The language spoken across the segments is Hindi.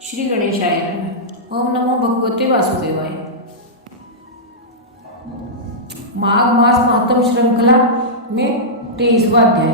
श्री गणेशाय नमः। ओम नमो भगवते वासुदेवाय। माघ मास महात्म श्रृंखला में 23वां अध्याय।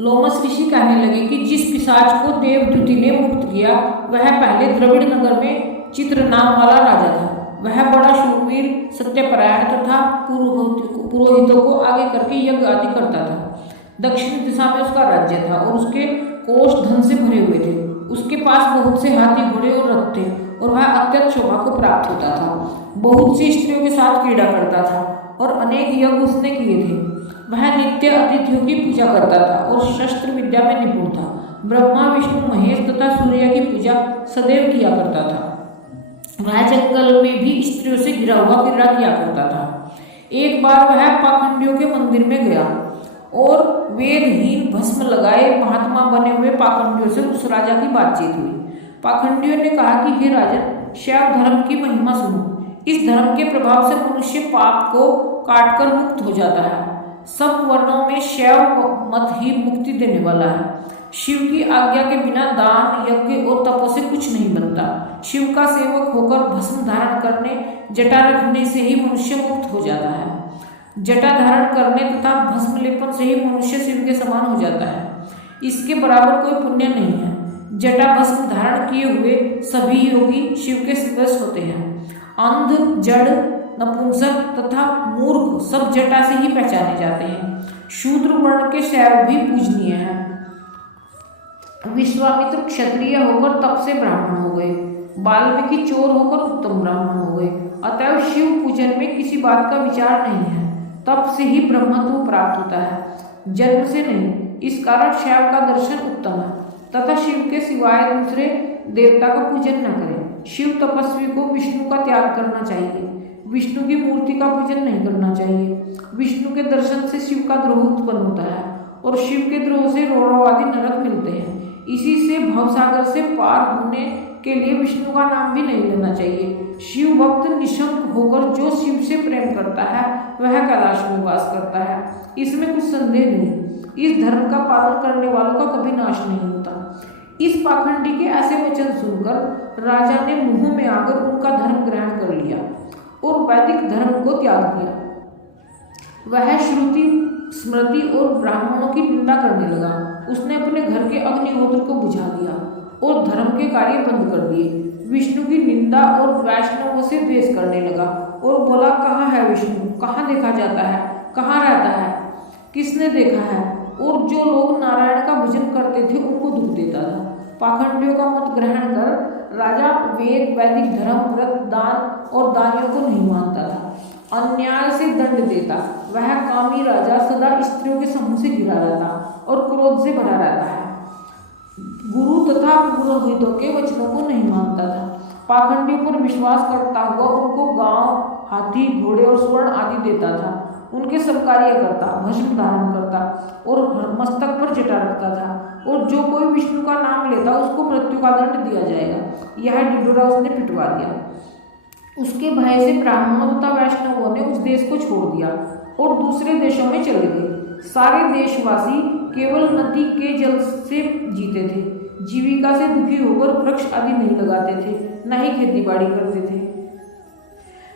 लोमस ऋषि कहने लगे कि जिस पिशाच को देवदूति ने मुक्त किया वह पहले द्रविड़ नगर में चित्र नाम वाला राजा था। वह बड़ा शूरवीर, सत्यपरायण तथा पुरोहितों को आगे करके यज्ञ आदि करता था। दक्षिण दिशा में उसका राज्य था और उसके कोष धन से भरे हुए थे। उसके पास बहुत से हाथी, घोड़े और रथ थे और वह अत्यंत शोभा को प्राप्त होता था। बहुत सी स्त्रियों के साथ क्रीड़ा करता था और अनेक यज्ञ उसने किए थे। वह नित्य अतिथियों की पूजा करता था और शस्त्र विद्या में निपुण था। ब्रह्मा, विष्णु, महेश तथा सूर्य की पूजा सदैव किया करता था। वह जंगल में भी स्त्रियों से घिरा हुआ क्रीड़ा किया करता था। एक बार वह पाखंडियों के मंदिर में गया और वेदहीन भस्म लगाए महात्मा बने हुए पाखंडियों से उस राजा की बातचीत हुई। पाखंडियों ने कहा कि हे राजन, शैव धर्म की महिमा सुनो। इस धर्म के प्रभाव से मनुष्य पाप को काटकर मुक्त हो जाता है। सब वर्णों में शैव मत ही मुक्ति देने वाला है। शिव की आज्ञा के बिना दान, यज्ञ और तपों से कुछ नहीं बनता। शिव का सेवक होकर भस्म धारण करने, जटा रखने से ही मनुष्य मुक्त हो जाता है। जटा धारण करने तथा भस्म लेपन से ही मनुष्य शिव के समान हो जाता है। इसके बराबर कोई पुण्य नहीं है। जटा भस्म धारण किए हुए सभी योगी शिव के वश होते हैं। अंध, जड़, नपुंसक तथा मूर्ख सब जटा से ही पहचाने जाते हैं। शूद्र वर्ण के शैव भी पूजनीय हैं। विश्वामित्र क्षत्रिय होकर तप से ब्राह्मण हो गए। वाल्मीकि चोर होकर उत्तम ब्राह्मण हो गए। अतएव शिव पूजन में किसी बात का विचार नहीं है। तप से ही ब्रह्मत्व प्राप्त होता है, जन्म से नहीं। इस कारण शैव का दर्शन उत्तम है तथा शिव के सिवाय दूसरे देवता का पूजन न करें। शिव तपस्वी को विष्णु का त्याग करना चाहिए। विष्णु की मूर्ति का पूजन नहीं करना चाहिए। विष्णु के दर्शन से शिव का द्रोह उत्पन्न होता है और शिव के द्रोह से रौरव आदि नरक मिलते हैं। इसी से भवसागर से पार होने के लिए विष्णु का नाम भी नहीं लेना चाहिए। शिव भक्त निशंक होकर जो शिव से प्रेम करता है वह कैलाश में वास करता है, इसमें कुछ संदेह नहीं। इस धर्म का पालन करने वालों का कभी नाश नहीं होता। इस पाखंडी के ऐसे वचन सुनकर राजा ने मुंह में आकर उनका धर्म ग्रहण कर लिया और वैदिक धर्म को त्याग दिया। वह श्रुति, स्मृति और ब्राह्मणों की निंदा करने लगा। उसने अपने घर के अग्निहोत्र को बुझा दिया और धर्म के कार्य बंद कर दिए। विष्णु की निंदा और वैष्णवों से द्वेष करने लगा और बोला, कहाँ है विष्णु? कहाँ देखा जाता है? कहाँ रहता है? किसने देखा है? और जो लोग नारायण का भजन करते थे उनको दुख देता था। पाखंडियों का मत ग्रहण कर राजा वेद, वैदिक धर्म, व्रत, दान और दानियों को नहीं मानता था। अन्याय से दंड देता। वह कामी राजा सदा स्त्रियों के समूह से घिरा रहता और क्रोध से भरा रहता है। गुरु तथा पुरोहितों के वचनों को नहीं मानता था। पाखंडियों पर विश्वास करता हुआ उनको गांव, हाथी, घोड़े और स्वर्ण आदि देता था। उनके सब कार्य करता, भस्म धारण करता और मस्तक पर जटा रखता था। और जो कोई विष्णु का नाम लेता उसको मृत्यु का दंड दिया जाएगा। यह ढिंढोरा उसने पिटवा दिया। उसके भय से ब्राह्मणों तथा वैष्णवों ने उस देश को छोड़ दिया और दूसरे देशों में चले गए। सारे देशवासी केवल नदी के जल से जीते थे। जीविका से दुखी होकर वृक्ष आदि नहीं लगाते थे, न ही खेती बाड़ी करते थे।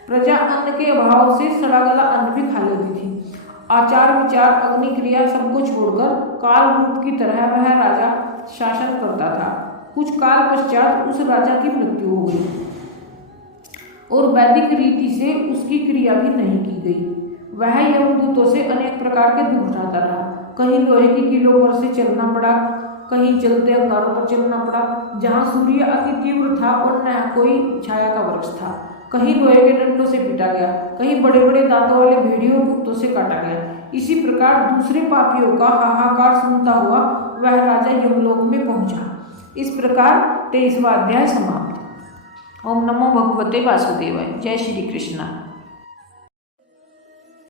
प्रजा अन्न के अभाव से सड़ा गला अन्न भी खा लेती थी। आचार, विचार, अग्नि क्रिया सबको छोड़कर काल रूप की तरह वह राजा शासन करता था। कुछ काल पश्चात उस राजा की मृत्यु हो गई और वैदिक रीति से उसकी क्रिया भी नहीं की गई। वह यमदूतों से अनेक प्रकार के दुख उठाता रहा। कहीं लोहे की कीलों पर से चलना पड़ा, कहीं जलते अंगारों पर चलना पड़ा जहाँ सूर्य अति तीव्र था और न कोई छाया का वृक्ष था। कहीं लोहे के डंडों से पीटा गया, कहीं बड़े बड़े दांतों वाले भेड़ियों कुत्तों से काटा गया। इसी प्रकार दूसरे पापियों का हाहाकार सुनता हुआ वह राजा यमलोक में पहुंचा। इस प्रकार 23वां अध्याय समाप्त। ओम नमो भगवते वासुदेवाय। जय श्री कृष्ण।